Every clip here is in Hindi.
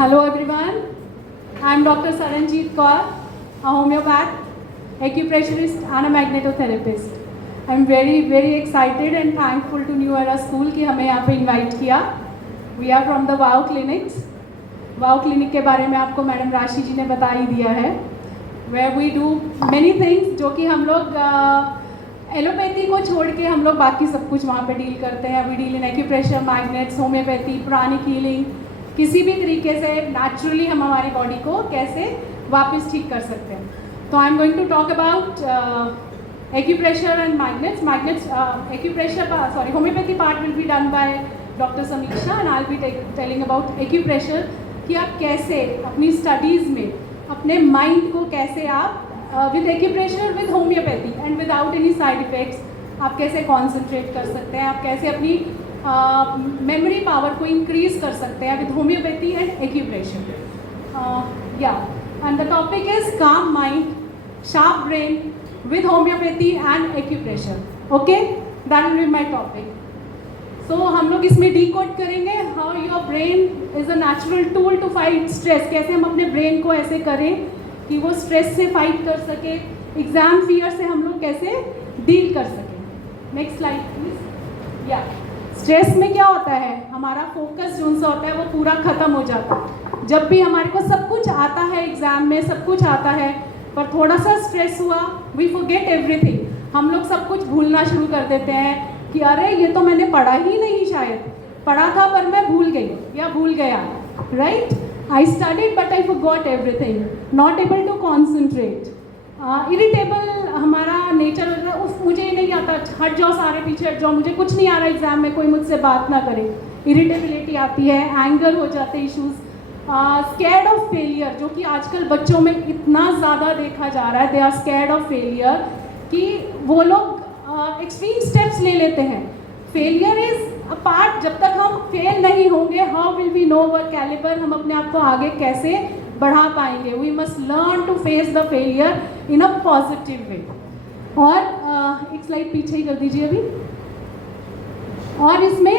Hello everyone, I am Dr. Saranjeet Kaur, a homeopath, acupressurist and a magnetotherapist. I am very excited and thankful to New Era School कि हमें यहाँ पे invite किया. We are from the Wow Clinics. Wow Clinic के बारे में आपको मैडम राशि जी ने बता ही दिया है. Where we do many things जो कि हम लोग एलोपैथी को छोड़ के हम लोग बाकी सब कुछ वहाँ पे डील करते हैं. We deal in acupressure, magnets, homeopathy, pranic healing, किसी भी तरीके से नेचुरली हम हमारी बॉडी को कैसे वापस ठीक कर सकते हैं. तो I am going to talk about acupressure and magnets. Homeopathy part will be done by Dr. Samiksha and I'll be telling about acupressure कि आप कैसे अपनी स्टडीज़ में अपने माइंड को कैसे आप with acupressure, with homeopathy and without any side effects आप कैसे concentrate कर सकते हैं, आप कैसे अपनी मेमोरी पावर को इंक्रीज कर सकते हैं with homeopathy and acupressure. And the topic is calm mind, sharp brain with homeopathy and acupressure. Okay, that will be my topic. So हम लोग इसमें decode करेंगे how your brain is a natural tool to fight stress. कैसे हम अपने brain को ऐसे करें कि वो stress से fight कर सके, exam fear से हम लोग कैसे deal कर सकें. Next slide please. स्ट्रेस में क्या होता है, हमारा फोकस जो सा होता है वो पूरा ख़त्म हो जाता है. जब भी हमारे को सब कुछ आता है, एग्ज़ाम में सब कुछ आता है, पर थोड़ा सा स्ट्रेस हुआ, वी फॉरगेट एवरीथिंग. हम लोग सब कुछ भूलना शुरू कर देते हैं कि अरे ये तो मैंने पढ़ा ही नहीं, शायद पढ़ा था पर मैं भूल गई या भूल गया. Right, I studied but I forgot everything, not able to concentrate. Irritable हमारा नेचर होता है, उस मुझे नहीं आता, हट जाओ सारे पीछे हट जाओ, मुझे कुछ नहीं आ रहा एग्जाम में, कोई मुझसे बात ना करे. इरिटेबिलिटी आती है, एंगर हो जाते हैं इश्यूज. स्कैर्ड ऑफ फेलियर जो कि आजकल बच्चों में इतना ज़्यादा देखा जा रहा है. They are scared of failure कि वो लोग एक्सट्रीम स्टेप्स ले लेते हैं. Failure is a part. जब तक हम फेल नहीं होंगे, how will we know our calibre, हम अपने आप को आगे कैसे बढ़ा पाएंगे. We must learn to face the failure in a positive way. और एक स्लाइड पीछे ही कर दीजिए अभी. और इसमें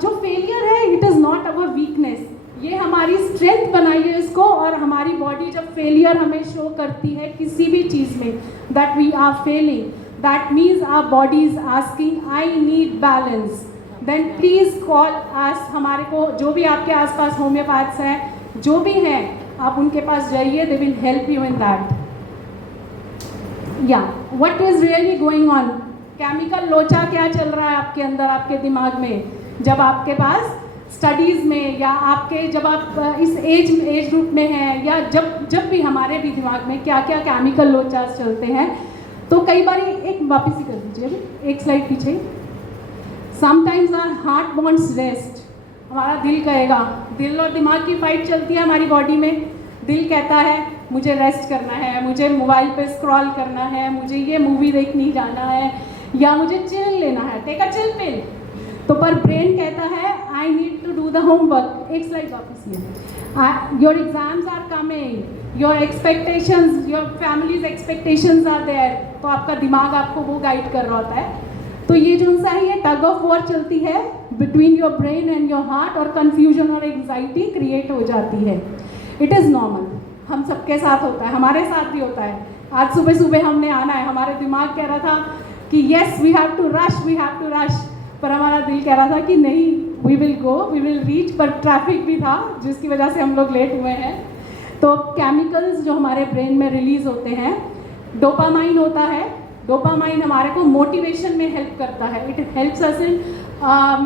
जो फेलियर है, it is not our weakness, ये हमारी स्ट्रेंथ बनाइए इसको. और हमारी बॉडी जब फेलियर हमें शो करती है किसी भी चीज़ में, that we are feeling, that means our body is asking I need balance. Then please call us. हमारे को जो भी आपके आसपास होम्योपैथ्स हैं, जो भी हैं, आप उनके पास जाइए. They will help you in that. What is really going on. Chemical लोचा क्या चल रहा है आपके अंदर, आपके दिमाग में, जब आपके पास स्टडीज़ में या आपके जब आप इस एज ग्रुप में हैं, या जब भी हमारे भी दिमाग में क्या क्या केमिकल लोचास चलते हैं. तो कई बार एक वापस ही कर दीजिए अभी, एक स्लाइड पीछे. Sometimes our heart wants rest. हमारा दिल कहेगा, दिल और दिमाग की फाइट चलती है हमारी बॉडी में. दिल कहता है मुझे रेस्ट करना है, मुझे मोबाइल पे स्क्रॉल करना है, मुझे ये मूवी देखने जाना है, या मुझे चिल लेना है, टेक अ चिल पिल. तो पर ब्रेन कहता है I need to do the homework. एक स्लाइड वापस ले. Your exams are coming, your expectations, your families expectations are there. तो आपका दिमाग आपको वो गाइड कर रहा होता है. तो ये जो सा है, ये टग ऑफ वॉर चलती है between your brain and your heart, और कन्फ्यूजन और एंग्जाइटी क्रिएट हो जाती है. इट इज़ नॉर्मल, हम सबके साथ होता है, हमारे साथ भी होता है. आज सुबह सुबह हमने आना है, हमारे दिमाग कह रहा था कि yes we have to rush, पर हमारा दिल कह रहा था कि नहीं, we will go, we will reach. पर ट्रैफिक भी था जिसकी वजह से हम लोग लेट हुए हैं. तो केमिकल्स जो हमारे ब्रेन में रिलीज होते हैं, डोपामाइन होता है. डोपामाइन हमारे को मोटिवेशन में हेल्प करता है. It helps us in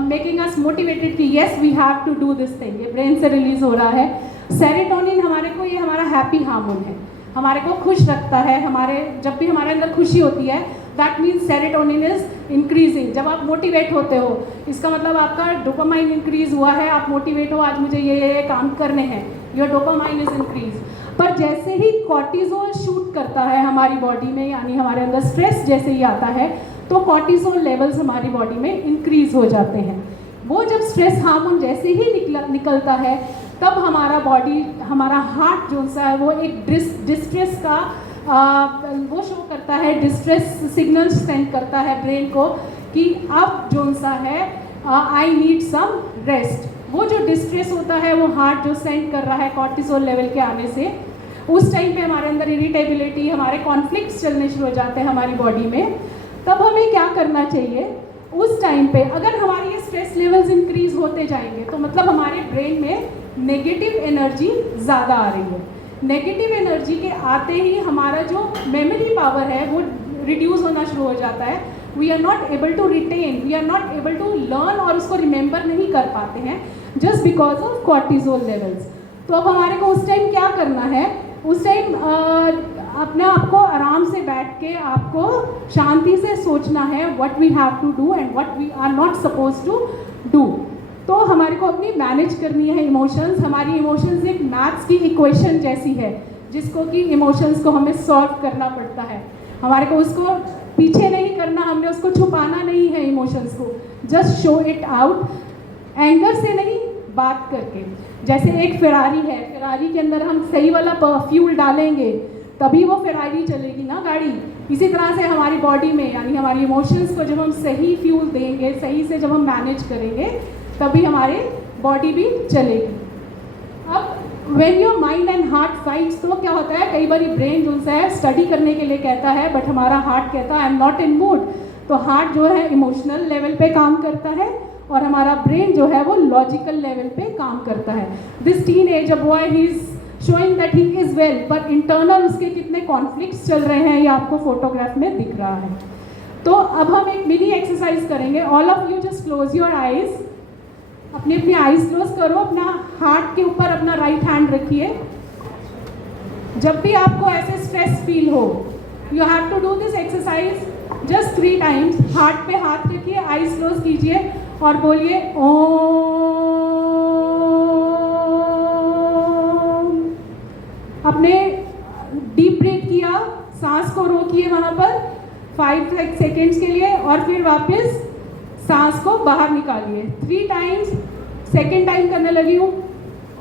making us motivated कि yes we have to do this thing. ये ब्रेन से रिलीज हो रहा है. सेरोटोनिन हमारे को, ये हमारा हैप्पी हार्मोन है, हमारे को खुश रखता है. हमारे जब भी हमारे अंदर खुशी होती है, that means serotonin is increasing. जब आप मोटिवेट होते हो, इसका मतलब आपका डोपामाइन इंक्रीज हुआ है. आप मोटिवेट हो, आज मुझे ये काम करने हैं, योर डोपामाइन इज इंक्रीज. पर जैसे ही कॉर्टिसोल शूट करता है हमारी बॉडी में, यानी हमारे अंदर स्ट्रेस जैसे ही आता है, तो कॉर्टिसोल लेवल्स हमारी बॉडी में इंक्रीज हो जाते हैं. वो जब स्ट्रेस हार्मोन जैसे ही निकलता है, तब हमारा बॉडी, हमारा हार्ट जो सा है वो एक डिस्ट्रेस का वो शो करता है, डिस्ट्रेस सिग्नल सेंड करता है ब्रेन को कि अब जो सा है आई नीड सम रेस्ट. वो जो डिस्ट्रेस होता है, वो हार्ट जो सेंड कर रहा है कॉर्टिसोल लेवल के आने से, उस टाइम पे हमारे अंदर इरिटेबिलिटी, हमारे कॉन्फ्लिक्ट्स चलने शुरू हो जाते हैं हमारी बॉडी में। तब हमें क्या करना चाहिए उस टाइम पे? अगर हमारी ये स्ट्रेस लेवल्स इंक्रीज होते जाएंगे तो मतलब हमारे ब्रेन में नेगेटिव एनर्जी ज़्यादा आ रही है। नेगेटिव एनर्जी के आते ही हमारा जो मेमोरी पावर है वो रिड्यूस होना शुरू हो जाता है। We are not able to retain, we are not able to learn, और उसको रिमेंबर नहीं कर पाते हैं just because of cortisol levels. तो अब हमारे को उस टाइम क्या करना है? उस टाइम अपने आप को आराम से बैठ के आपको शांति से सोचना है what we have to do and what we are not suppose to do. तो हमारे को अपनी मैनेज करनी है इमोशंस। हमारी इमोशंस एक मैथ्स की इक्वेशन जैसी है जिसको कि इमोशंस को हमें सॉल्व करना पड़ता है। हमारे को उसको पीछे नहीं करना, हमने उसको छुपाना नहीं है इमोशंस को, just show it out, anger से नहीं, बात करके। जैसे एक फेरारी है, फेरारी के अंदर हम सही वाला फ्यूल डालेंगे तभी वो फेरारी चलेगी ना गाड़ी। इसी तरह से हमारी बॉडी में, यानी हमारी इमोशंस को जब हम सही फ्यूल देंगे, सही से जब हम मैनेज करेंगे, तभी हमारे बॉडी भी चलेगी। अब when your mind and heart fights, तो क्या होता है, कई बार ब्रेन जो है स्टडी करने के लिए कहता है, बट हमारा हार्ट कहता है I am not in mood. तो हार्ट जो है इमोशनल लेवल पे काम करता है और हमारा ब्रेन जो है वो लॉजिकल लेवल पे काम करता है। This teenage a boy, he is showing that he is well, पर इंटरनल उसके कितने कॉन्फ्लिक्ट्स चल रहे हैं ये आपको फोटोग्राफ में दिख रहा है। तो अब हम एक मिनी एक्सरसाइज करेंगे। All of you just close your eyes, अपनी अपनी आइज क्लोज करो, अपना हार्ट के ऊपर अपना राइट हैंड रखिए। जब भी आपको ऐसे स्ट्रेस फील हो, you have to do this exercise just 3 times. Heart पे हाथ रखिए, आइज क्लोज कीजिए और बोलिए ओम। अपने डीप ब्रीथ किया, सांस को रोकिए वहाँ पर 5 सेकेंड्स के लिए और फिर वापस सांस को बाहर निकालिए 3 टाइम्स। सेकेंड टाइम करने लगी हूँ,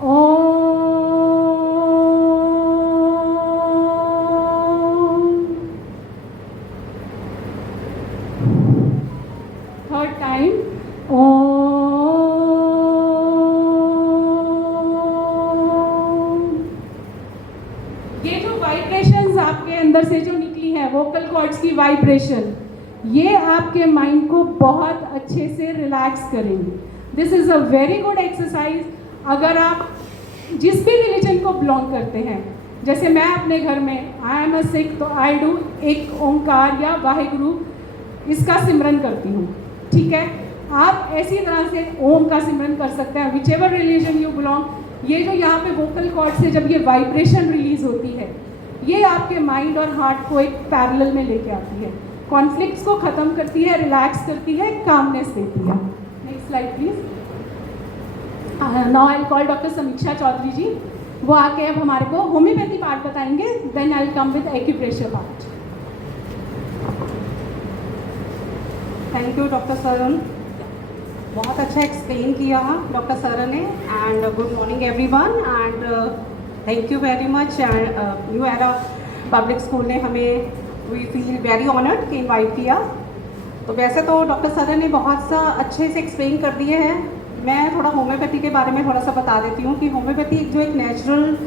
ओम। थर्ड टाइम, ओम। ये जो वाइब्रेशंस आपके अंदर से जो निकली है, वोकल कॉर्ड्स की वाइब्रेशन, ये आपके माइंड को बहुत अच्छे से रिलैक्स करेंगे। This is a very good exercise. अगर आप जिस भी रिलीजन को बिलोंग करते हैं, जैसे मैं अपने घर में आई एम अ सिख, तो आई डू एक ओंकार या वाहिगुरु इसका सिमरन करती हूँ, ठीक है। आप ऐसी तरह से ओम का सिमरन कर सकते हैं, which ever religion you belong. ये जो यहाँ पे वोकल कॉर्ड से जब ये वाइब्रेशन रिलीज होती है, ये आपके माइंड और हार्ट को एक पैरेलल में लेके आती है, कॉन्फ्लिक्ट्स को ख़त्म करती है, रिलैक्स करती है, कामनेस देती है। Next slide please. Now I call doctor Samiksha Chaudhary ji. वो आके अब हमारे को होम्योपैथी पार्ट बताएंगे, then I come with acupressure part. Thank you doctor Saran, बहुत अच्छा एक्सप्लेन किया डॉक्टर सरन ने। And good morning everyone, and thank you very much. And you era public school ने हमें, वी फील वेरी ऑनर्ड कि इन्वाइट किया। तो वैसे तो डॉक्टर सरन ने बहुत सा अच्छे से एक्सप्लेन कर दिए हैं। मैं थोड़ा होम्योपैथी के बारे में थोड़ा सा बता देती हूँ कि होम्योपैथी जो एक नेचुरल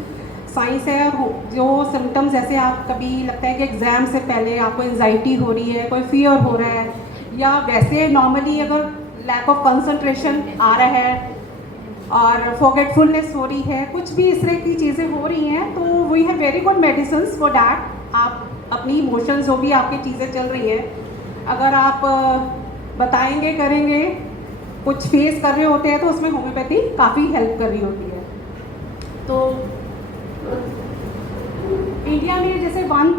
साइंस है। जो सिम्टम्स, जैसे आप कभी लगता है कि एग्ज़ाम से पहले आपको एंजाइटी हो रही है, कोई फियर हो रहा है, या वैसे नॉर्मली अगर लैक ऑफ कंसंट्रेशन आ रहा है और फॉरगेटफुलनेस हो रही है, कुछ भी इस तरह की चीज़ें हो रही हैं, तो we have very good medicine for that. आप अपनी इमोशंस, जो भी आपकी चीज़ें चल रही हैं, अगर आप बताएंगे, करेंगे, कुछ फेस कर रहे होते हैं, तो उसमें होम्योपैथी काफ़ी हेल्प कर रही होती है। तो इंडिया में जैसे 4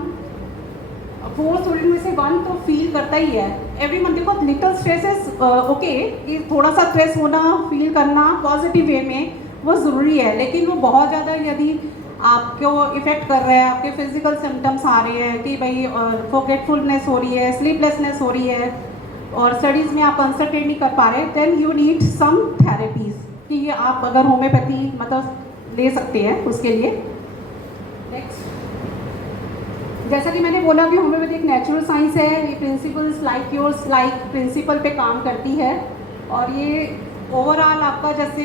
स्टूडेंट में से 1 तो फील करता ही है एवरी मंथ। देखो, लिटल स्ट्रेस इज ओके, कि थोड़ा सा स्ट्रेस होना, फील करना पॉजिटिव वे में, वो ज़रूरी है। लेकिन वो बहुत ज़्यादा यदि आपको इफ़ेक्ट कर रहा है, आपके फिजिकल सिम्टम्स आ रहे हैं कि भाई फॉरगेटफुलनेस हो रही है, स्लीपलेसनेस हो रही है, और स्टडीज़ में आप कंसंट्रेट नहीं कर पा रहे, then you need some therapies, कि ये आप अगर होम्योपैथी मतलब ले सकते हैं उसके लिए। नेक्स्ट, जैसा कि मैंने बोला कि होम्योपैथी एक नेचुरल साइंस है। ये principles like yours like principle पे काम करती है, और ये ओवरऑल आपका जैसे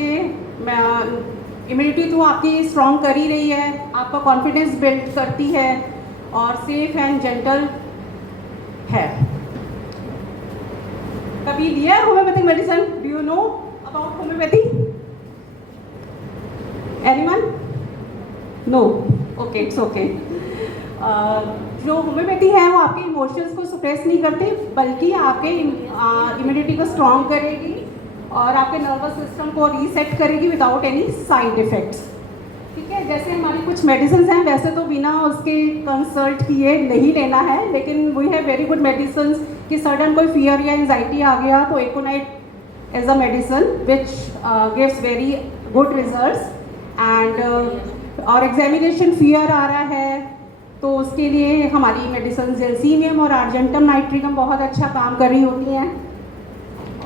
इम्यूनिटी तो आपकी स्ट्रॉन्ग कर ही रही है, आपका कॉन्फिडेंस बिल्ड करती है और सेफ एंड जेंटल है। कभी लिया homeopathic medicine? Do you know about homeopathy? Anyone? No? Okay, it's okay. जो होम्योपैथी है वो आपके इमोशंस को सप्रेस नहीं करती, बल्कि आपके इम्यूनिटी को स्ट्रॉन्ग करेगी और आपके नर्वस सिस्टम को रीसेट करेगी विदाउट एनी साइड इफेक्ट्स। ठीक है, जैसे हमारी कुछ मेडिसिन हैं, वैसे तो बिना उसके कंसल्ट किए नहीं लेना है, लेकिन we have very good medicine कि सडन कोई फियर या एंजाइटी आ गया तो aconite is a medicine which gives very good results. And और एग्जामिनेशन फियर आ रहा है तो उसके लिए हमारी मेडिसिन जेलसीमियम और आर्जेंटम नाइट्रिकम बहुत अच्छा काम कर रही होती हैं।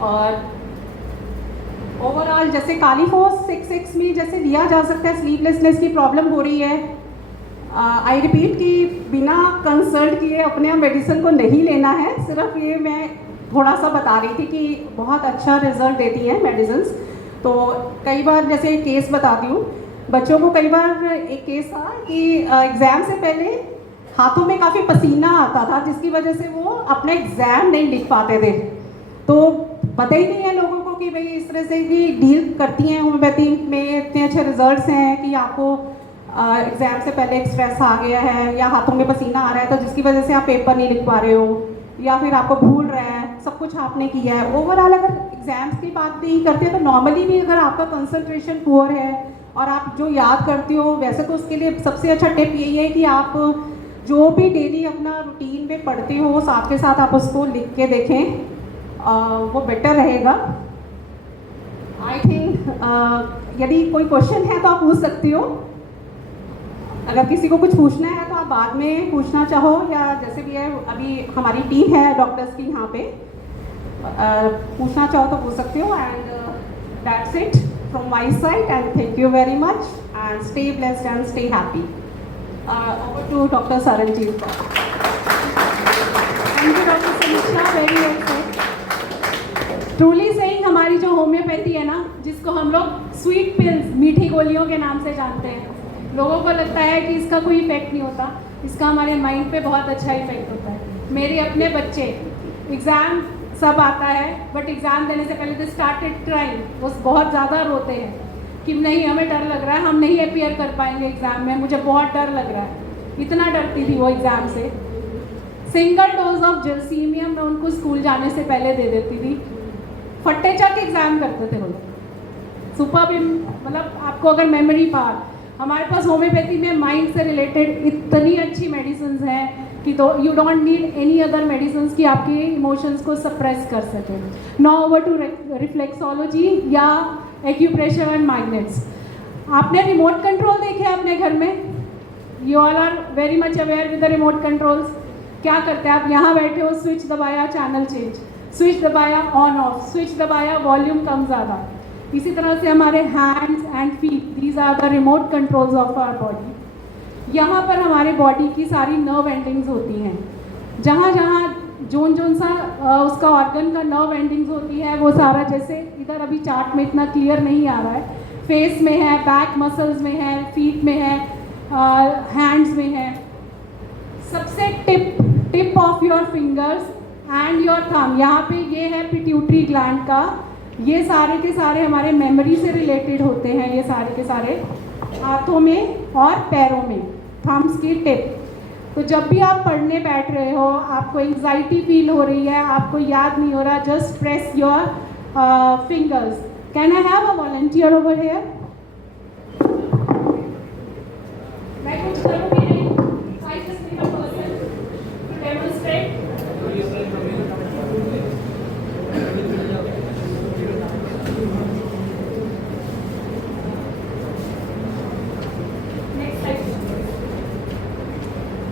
और ओवरऑल जैसे कालीफोस 6 में जैसे लिया जा सकता है, स्लीपलेसनेस की प्रॉब्लम हो रही है, आई रिपीट कि बिना कंसल्ट किए अपने मेडिसिन को नहीं लेना है। सिर्फ ये मैं थोड़ा सा बता रही थी कि बहुत अच्छा रिजल्ट देती हैं मेडिसिन। तो कई बार जैसे केस बताती हूँ बच्चों को, कई बार एक केस था कि एग्ज़ाम से पहले हाथों में काफ़ी पसीना आता था, जिसकी वजह से वो अपना एग्ज़ाम नहीं लिख पाते थे। तो पता ही नहीं है लोगों को कि भाई इस तरह से कि डील करती हैं होम्योपैथी में, इतने अच्छे रिजल्ट्स हैं कि आपको एग्ज़ाम से पहले एक स्ट्रेस आ गया है या हाथों में पसीना आ रहा है तो जिसकी वजह से आप पेपर नहीं लिख पा रहे हो, या फिर आपको भूल रहा है, सब कुछ आपने किया है। ओवरऑल अगर एग्ज़ाम्स की बात नहीं करते हैं तो नॉर्मली भी अगर आपका कंसंट्रेशन पुअर है और आप जो याद करते हो, वैसे तो उसके लिए सबसे अच्छा टिप यही है कि आप जो भी डेली अपना रूटीन में पढ़ते हो साथ के साथ आप उसको लिख के देखें, वो बेटर रहेगा। आई थिंक यदि कोई क्वेश्चन है तो आप पूछ सकती हो, अगर किसी को कुछ पूछना है तो आप बाद में पूछना चाहो, या जैसे भी है अभी हमारी टीम है डॉक्टर्स की यहाँ पे, पूछना चाहो तो पूछ सकते हो। And that's it from my side and thank you very much and stay blessed and stay happy. Over to doctor Saranjeet. Thank you doctor Sameeksha, very well said. Truly saying, हमारी जो होम्योपैथी है ना, जिसको हम लोग स्वीट पिल्स, मीठी गोलियों के नाम से जानते हैं, लोगों को लगता है कि इसका कोई इफेक्ट नहीं होता, इसका हमारे माइंड पे बहुत अच्छा इफेक्ट होता है। मेरे अपने बच्चे, एग्ज़ाम सब आता है बट एग्ज़ाम देने से पहले दे स्टार्टेड क्राइंग, वो बहुत ज़्यादा रोते हैं कि नहीं हमें डर लग रहा है, हम नहीं अपीयर कर पाएंगे एग्ज़ाम में, मुझे बहुत डर लग रहा है। इतना डरती थी वो एग्ज़ाम से। सिंगल डोज ऑफ जेलसीमियम मैं उनको स्कूल जाने से पहले दे देती थी, फट्टे चक एग्ज़ाम करते थे वो लोग। सुपर भी, मतलब आपको अगर मेमोरी पावर, हमारे पास होम्योपैथी में माइंड से रिलेटेड इतनी अच्छी मेडिसिन हैं कि तो you don't need any other medicine कि आपके इमोशंस को सप्रेस कर सके। नाउ ओवर टू रिफ्लेक्सोलॉजी या एक्यूप्रेशर एंड मैग्नेट्स। आपने रिमोट कंट्रोल देखे हैं अपने घर में? You all are very much aware with the remote controls. क्या करते हैं आप? यहाँ बैठे हो, स्विच दबाया चैनल चेंज, स्विच दबाया ऑन ऑफ, स्विच दबाया वॉल्यूम कम ज़्यादा। इसी तरह से हमारे hands and feet, these are the remote controls of our body. यहाँ पर हमारे बॉडी की सारी नर्व एंडिंग्स होती हैं, जहाँ जहाँ जोन सा उसका ऑर्गन का नर्व एंडिंग्स होती है वो सारा, जैसे इधर अभी चार्ट में इतना क्लियर नहीं आ रहा है, फेस में है, बैक मसल्स में है, फीट में है, हैंड्स में है। सबसे tip of your fingers and your thumb, यहाँ पे ये है पिट्यूटरी ग्लैंड का। ये सारे के सारे हमारे मेमोरी से रिलेटेड होते हैं, ये सारे के सारे हाथों में और पैरों में, थम्स की टिप। तो जब भी आप पढ़ने बैठ रहे हो, आपको एंजाइटी फील हो रही है, आपको याद नहीं हो रहा, just press your fingers. Can I have a volunteer over here? मैं कुछ करूँगी नहीं, I just need a person to demonstrate.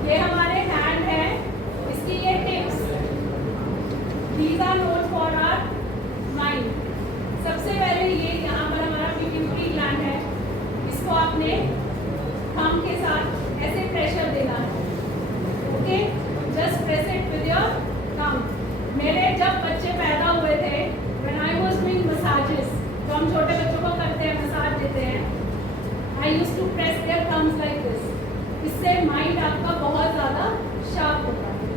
ये हमारे हैंड है, इसकी ये tips, these are note for our mind. सबसे पहले ये यहाँ पर हमारा पिट्यूटरी ग्लैंड है, इसको आपने थंब के साथ ऐसे प्रेशर देना है। Okay, just press it with your thumb. I use to press their thumbs like this. इससे माइंड आपका बहुत ज़्यादा शार्प होता है.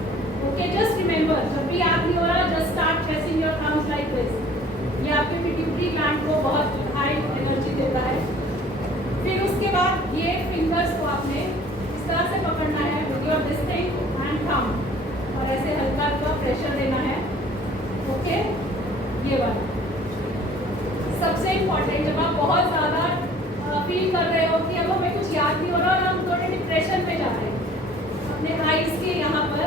ओके, जस्ट रिमेंबर, जब भी आप ये हो रहा, just start pressing your thumbs like this. ये आपके पिट्यूटरी ग्लैंड को बहुत हाई एनर्जी देता है. फिर उसके बाद ये फिंगर्स को आपने इस तरह से पकड़ना है with your this thing and thumb, और ऐसे हल्का हल्का प्रेशर देना है. ओके, ये वाला सबसे इम्पॉर्टेंट. जब आप बहुत ज़्यादा फील कर रहे हो कि अब हमें कुछ याद नहीं हो रहा और हम थोड़े डिप्रेशन में जा रहे हैं, अपने आईज के यहाँ पर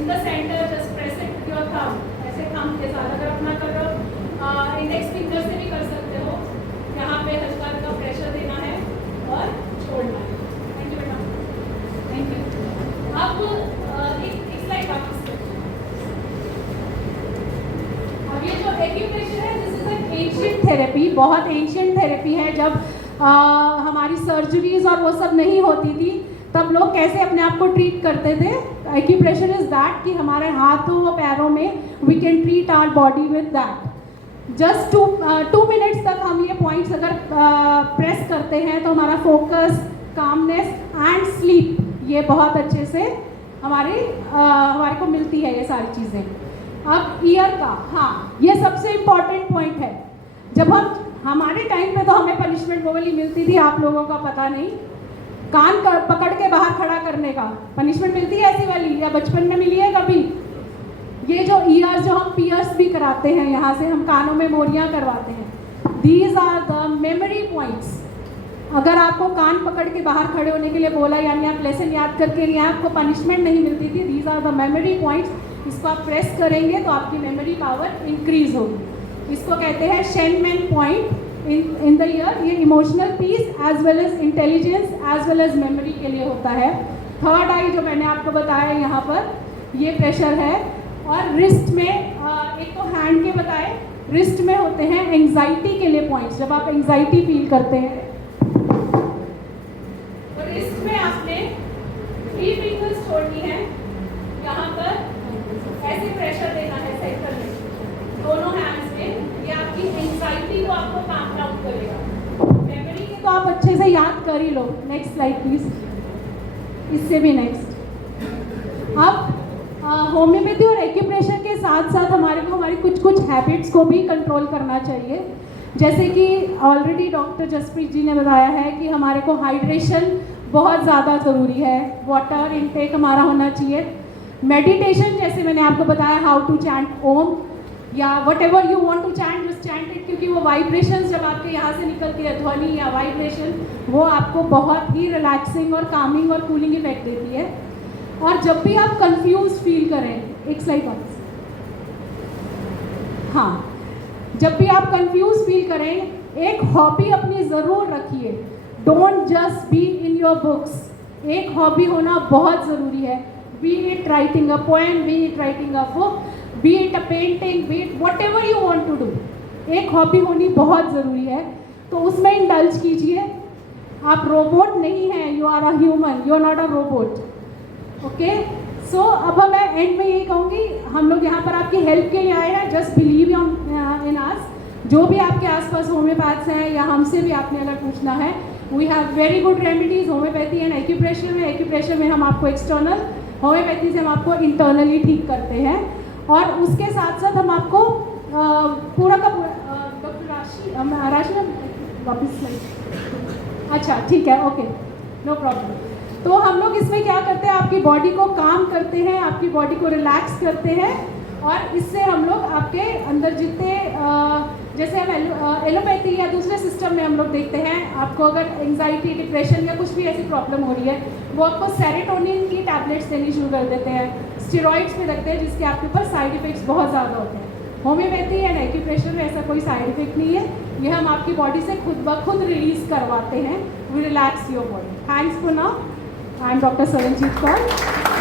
in the centre just press it with your thumb, ऐसे थंब के साथ. अगर अपना कर रहे हो इंडेक्स फिंगर से भी कर सकते हो. यहाँ पे हल्का हल्का प्रेशर देना है और छोड़ना है. थैंक यू बेटा, थैंक यू. अब एक स्लाइड वापस करिए. अब ये जो एक्यूप्रेशर है, this is an ancient therapy. बहुत एंशिएंट थेरेपी है. जब हमारी सर्जरीज और वो सब नहीं होती थी, तब लोग कैसे अपने आप को ट्रीट करते थे. एक्यूप्रेशर इज दैट कि हमारे हाथों व पैरों में we can treat our body with that. Just 2 minutes तक हम ये पॉइंट्स अगर प्रेस करते हैं तो हमारा फोकस, कामनेस एंड स्लीप ये बहुत अच्छे से हमारे को मिलती है ये सारी चीज़ें. अब ईयर का, हाँ, ये सबसे इम्पॉर्टेंट पॉइंट है. जब हमारे टाइम पे तो हमें पनिशमेंट वो वाली मिलती थी, आप लोगों का पता नहीं. कान पकड़ के बाहर खड़ा करने का पनिशमेंट मिलती है ऐसी वाली, या बचपन में मिली है कभी? ये जो ईयर्स, जो हम पियर्स भी कराते हैं, यहाँ से हम कानों में मोरियाँ करवाते हैं, these are the memory points. अगर आपको कान पकड़ के बाहर खड़े होने के लिए बोला, यानी आप लेसन याद करके नहीं, आपको पनिशमेंट नहीं मिलती थी. These are the memory points. इसको आप प्रेस करेंगे तो आपकी मेमोरी पावर इंक्रीज होगी. इसको कहते हैं Shenmen point in the ear. ये emotional peace as well as intelligence as well as memory के लिए होता है. थर्ड आई जो मैंने आपको बताया यहाँ पर, ये प्रेशर है. और रिस्ट में, एक तो हैंड के बताए, रिस्ट में होते हैं एंग्जाइटी के लिए पॉइंट्स. जब आप एंग्जाइटी फील करते हैं तो रिस्ट में आपने 3 फिंगर्स छोड़नी है. यहाँ पर ऐसे प्रेशर देना है सेंटर में, दोनों हैंड्स में. ये आपकी एंग्जाइटी को आपको काम डाउन करेगा. मेमोरी के तो आप अच्छे से याद कर ही लो. Next slide please. इससे भी नेक्स्ट. अब होम्योपैथी और एक्यूप्रेशर के साथ साथ हमारी कुछ हैबिट्स को भी कंट्रोल करना चाहिए. जैसे कि ऑलरेडी डॉक्टर जसप्रीत जी ने बताया है कि हमारे को हाइड्रेशन बहुत ज़्यादा ज़रूरी है. वाटर इनटेक हमारा होना चाहिए. मेडिटेशन, जैसे मैंने आपको बताया, हाउ टू चैंट ओम या whatever you want to chant, just chant it. क्योंकि वो वाइब्रेशन जब आपके यहाँ से निकलती है, ध्वनि या वाइब्रेशन, वो आपको बहुत ही रिलैक्सिंग और कामिंग और कूलिंग इफेक्ट देती है. और जब भी आप कंफ्यूज फील करें, एक स्लाइड वापस, हाँ, जब भी आप कंफ्यूज फील करें, एक हॉबी अपनी ज़रूर रखिए. Don't just be in your books. एक हॉबी होना बहुत ज़रूरी है. Be it writing a poem, be it writing a book, be it a painting, be it whatever you want to do. एक हॉबी होनी बहुत ज़रूरी है, तो उसमें इंडल्ज कीजिए. आप रोबोट नहीं हैं, you are a human, you are not a robot. Okay, so अब मैं एंड में यही कहूँगी, हम लोग यहाँ पर आपकी हेल्प के लिए आए हैं. जस्ट बिलीव इन अस. जो भी आपके आसपास होम्योपैथ्स हैं या हमसे भी आपने अगर पूछना है, we have very good remedies. Homeopathy and acupressure में हम आपको एक्सटर्नल, होम्योपैथी से हम आपको इंटरनली ठीक करते हैं. और उसके साथ साथ हम आपको पूरा का पूरा, डॉक्टर राशि वापस, अच्छा ठीक है, ओके, नो प्रॉब्लम. तो हम लोग इसमें क्या करते हैं, आपकी बॉडी को काम करते हैं, आपकी बॉडी को रिलैक्स करते हैं. और इससे हम लोग आपके अंदर जितने, जैसे हम एलोपैथी या दूसरे सिस्टम में हम लोग देखते हैं, आपको अगर एंजाइटी, डिप्रेशन या कुछ भी ऐसी प्रॉब्लम हो रही है, वो आपको सेरोटोनिन की टैबलेट्स देनी शुरू कर देते हैं, स्टेरॉइड्स पे रखते हैं, जिसके आपके ऊपर साइड इफेक्ट्स बहुत ज़्यादा होते हैं. होम्योपैथी एंड एक्यूप्रेशर में ऐसा कोई साइड इफेक्ट नहीं है. ये हम आपकी बॉडी से खुद ब खुद रिलीज करवाते हैं. We relax your body. Thanks for now. I am doctor Saranjeet Kaur.